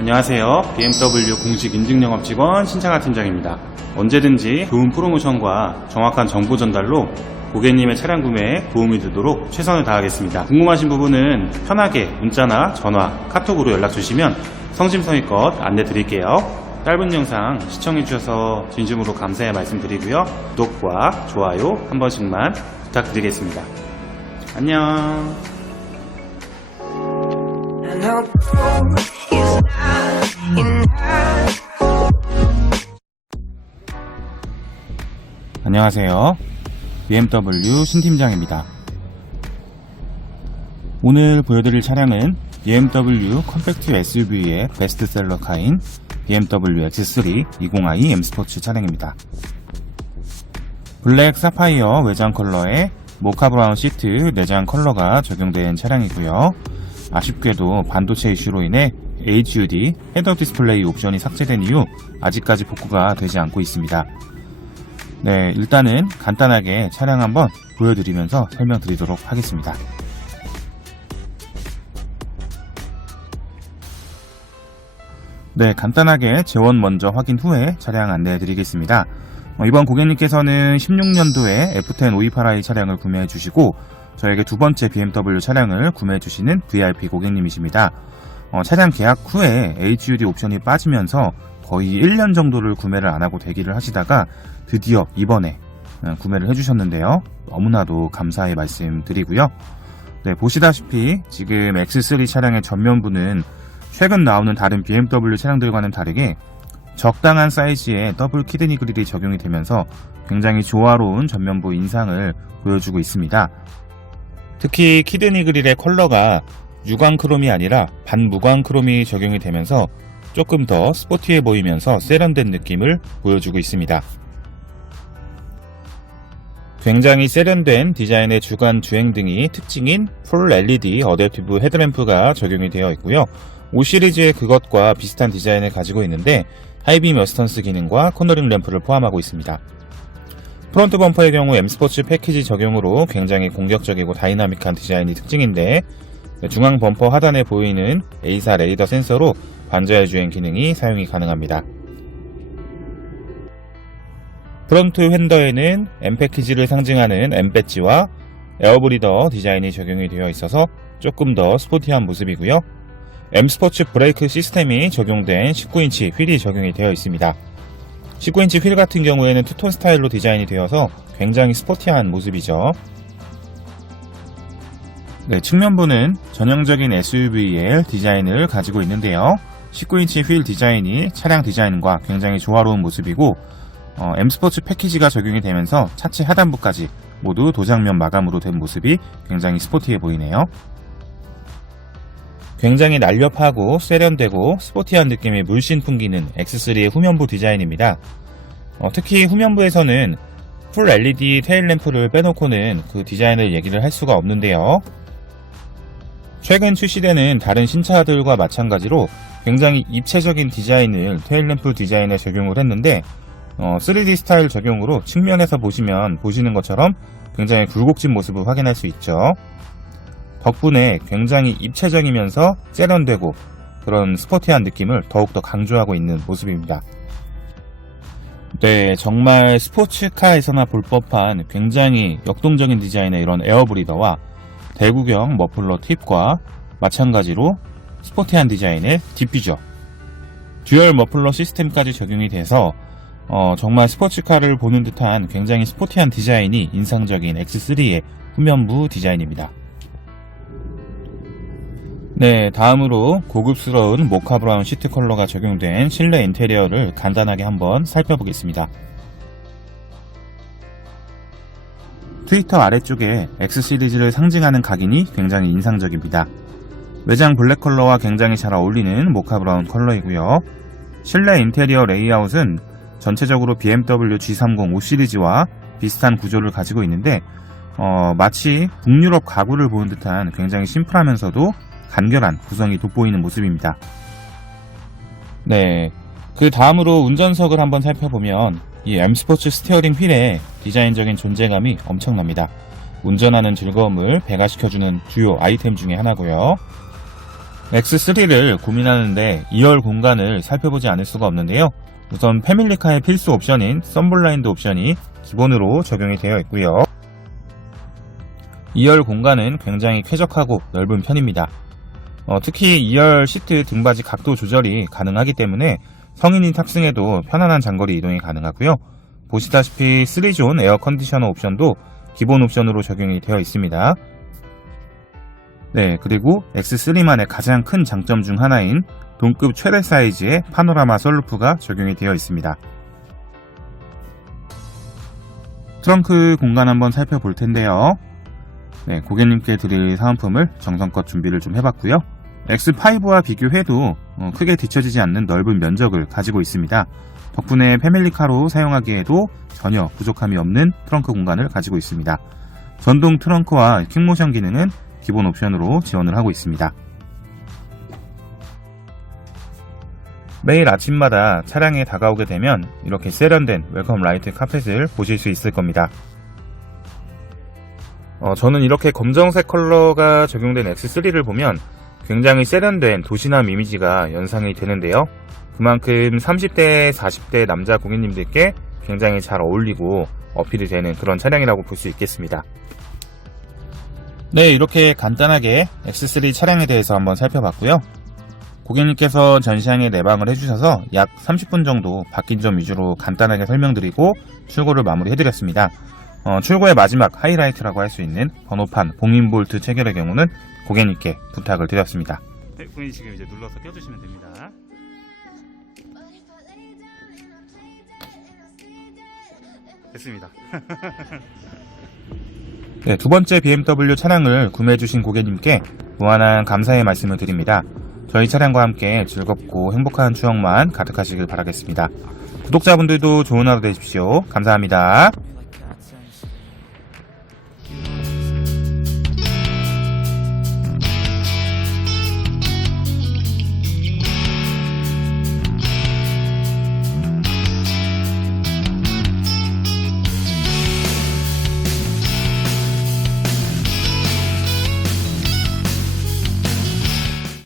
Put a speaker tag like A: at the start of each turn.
A: 안녕하세요. BMW 공식 인증 영업 직원 신창하 팀장입니다. 언제든지 좋은 프로모션과 정확한 정보 전달로 고객님의 차량 구매에 도움이 되도록 최선을 다하겠습니다. 궁금하신 부분은 편하게 문자나 전화, 카톡으로 연락 주시면 성심성의껏 안내 드릴게요. 짧은 영상 시청해주셔서 진심으로 감사의 말씀 드리고요. 구독과 좋아요 한 번씩만 부탁드리겠습니다. 안녕. 안녕하세요. BMW 신팀장입니다. 오늘 보여드릴 차량은 BMW 컴팩트 SUV의 베스트셀러 카인 BMW X3 20i M 스포츠 차량입니다. 블랙 사파이어 외장 컬러에 모카 브라운 시트 내장 컬러가 적용된 차량이고요. 아쉽게도 반도체 이슈로 인해 HUD 헤드업 디스플레이 옵션이 삭제된 이후 아직까지 복구가 되지 않고 있습니다. 네, 일단은 간단하게 차량 한번 보여드리면서 설명드리도록 하겠습니다. 네, 간단하게 재원 먼저 확인 후에 차량 안내해 드리겠습니다. 어, 이번 고객님께서는 16년도에 F10 528i 차량을 구매해 주시고 저에게 두 번째 BMW 차량을 구매해 주시는 VIP 고객님이십니다. 어, 차량 계약 후에 HUD 옵션이 빠지면서 거의 1년 정도를 구매를 안 하고 대기를 하시다가 드디어 이번에 어, 구매를 해주셨는데요. 너무나도 감사의 말씀 드리고요. 네, 보시다시피 지금 X3 차량의 전면부는 최근 나오는 다른 BMW 차량들과는 다르게 적당한 사이즈의 더블 키드니 그릴이 적용이 되면서 굉장히 조화로운 전면부 인상을 보여주고 있습니다. 특히 키드니 그릴의 컬러가 유광 크롬이 아니라 반무광 크롬이 적용이 되면서 조금 더 스포티해 보이면서 세련된 느낌을 보여주고 있습니다. 굉장히 세련된 디자인의 주간 주행 등이 특징인 풀 LED 어댑티브 헤드램프가 적용이 되어 있고요. 5 시리즈의 그것과 비슷한 디자인을 가지고 있는데 하이빔 어스턴스 기능과 코너링 램프를 포함하고 있습니다. 프론트 범퍼의 경우 M 스포츠 패키지 적용으로 굉장히 공격적이고 다이나믹한 디자인이 특징인데 중앙 범퍼 하단에 보이는 A사 레이더 센서로 반자율 주행 기능이 사용이 가능합니다. 프론트 휀더에는 M 패키지를 상징하는 M 배지와 에어브리더 디자인이 적용이 되어 있어서 조금 더 스포티한 모습이고요. M 스포츠 브레이크 시스템이 적용된 19인치 휠이 적용이 되어 있습니다. 19인치 휠 같은 경우에는 투톤 스타일로 디자인이 되어서 굉장히 스포티한 모습이죠. 네, 측면부는 전형적인 SUV의 디자인을 가지고 있는데요. 19인치 휠 디자인이 차량 디자인과 굉장히 조화로운 모습이고 어, M 스포츠 패키지가 적용이 되면서 차체 하단부까지 모두 도장면 마감으로 된 모습이 굉장히 스포티해 보이네요. 굉장히 날렵하고 세련되고 스포티한 느낌이 물씬 풍기는 X3의 후면부 디자인입니다. 어, 특히 후면부에서는 풀 LED 테일 램프를 빼놓고는 그 디자인을 얘기를 할 수가 없는데요. 최근 출시되는 다른 신차들과 마찬가지로 굉장히 입체적인 디자인을 테일 램프 디자인에 적용을 했는데 어, 3D 스타일 적용으로 측면에서 보시면 보시는 것처럼 굉장히 굴곡진 모습을 확인할 수 있죠. 덕분에 굉장히 입체적이면서 세련되고 그런 스포티한 느낌을 더욱더 강조하고 있는 모습입니다. 네, 정말 스포츠카에서나 볼 법한 굉장히 역동적인 디자인의 이런 에어브리더와 대구경 머플러 팁과 마찬가지로 스포티한 디자인의 디퓨저, 듀얼 머플러 시스템까지 적용이 돼서 어, 정말 스포츠카를 보는 듯한 굉장히 스포티한 디자인이 인상적인 X3의 후면부 디자인입니다. 네, 다음으로 고급스러운 모카 브라운 시트 컬러가 적용된 실내 인테리어를 간단하게 한번 살펴보겠습니다. 트위터 아래쪽에 X 시리즈를 상징하는 각인이 굉장히 인상적입니다. 외장 블랙 컬러와 굉장히 잘 어울리는 모카 브라운 컬러이고요. 실내 인테리어 레이아웃은 전체적으로 BMW G30 5 시리즈와 비슷한 구조를 가지고 있는데 어, 마치 북유럽 가구를 보는 듯한 굉장히 심플하면서도 간결한 구성이 돋보이는 모습입니다. 네. 그 다음으로 운전석을 한번 살펴보면 이 M 스포츠 스티어링 휠의 디자인적인 존재감이 엄청납니다. 운전하는 즐거움을 배가시켜주는 주요 아이템 중에 하나고요. X3를 고민하는데 2열 공간을 살펴보지 않을 수가 없는데요. 우선 패밀리카의 필수 옵션인 썬블라인드 옵션이 기본으로 적용이 되어 있고요. 2열 공간은 굉장히 쾌적하고 넓은 편입니다. 어, 특히 2열 시트 등받이 각도 조절이 가능하기 때문에 성인이 탑승해도 편안한 장거리 이동이 가능하고요. 보시다시피 3존 에어 컨디셔너 옵션도 기본 옵션으로 적용이 되어 있습니다. 네, 그리고 X3만의 가장 큰 장점 중 하나인 동급 최대 사이즈의 파노라마 썰루프가 적용이 되어 있습니다. 트렁크 공간 한번 살펴볼 텐데요. 네, 고객님께 드릴 사은품을 정성껏 준비를 좀 해봤고요. X5와 비교해도 어, 크게 뒤처지지 않는 넓은 면적을 가지고 있습니다. 덕분에 패밀리카로 사용하기에도 전혀 부족함이 없는 트렁크 공간을 가지고 있습니다. 전동 트렁크와 킥모션 기능은 기본 옵션으로 지원을 하고 있습니다. 매일 아침마다 차량에 다가오게 되면 이렇게 세련된 웰컴 라이트 카펫을 보실 수 있을 겁니다. 어, 저는 이렇게 검정색 컬러가 적용된 X3를 보면 굉장히 세련된 도시남 이미지가 연상이 되는데요. 그만큼 30대, 40대 남자 고객님들께 굉장히 잘 어울리고 어필이 되는 그런 차량이라고 볼 수 있겠습니다. 네, 이렇게 간단하게 X3 차량에 대해서 한번 살펴봤고요. 고객님께서 전시장에 내방을 해주셔서 약 30분 정도 바뀐 점 위주로 간단하게 설명드리고 출고를 마무리해드렸습니다. 어, 출고의 마지막 하이라이트라고 할 수 있는 번호판 봉인볼트 체결의 경우는 고객님께 부탁을 드렸습니다. 네, 고객님 지금 이제 눌러서 껴주시면 됩니다. 됐습니다. 네, 두 번째 BMW 차량을 구매해주신 고객님께 무한한 감사의 말씀을 드립니다. 저희 차량과 함께 즐겁고 행복한 추억만 가득하시길 바라겠습니다. 구독자분들도 좋은 하루 되십시오. 감사합니다.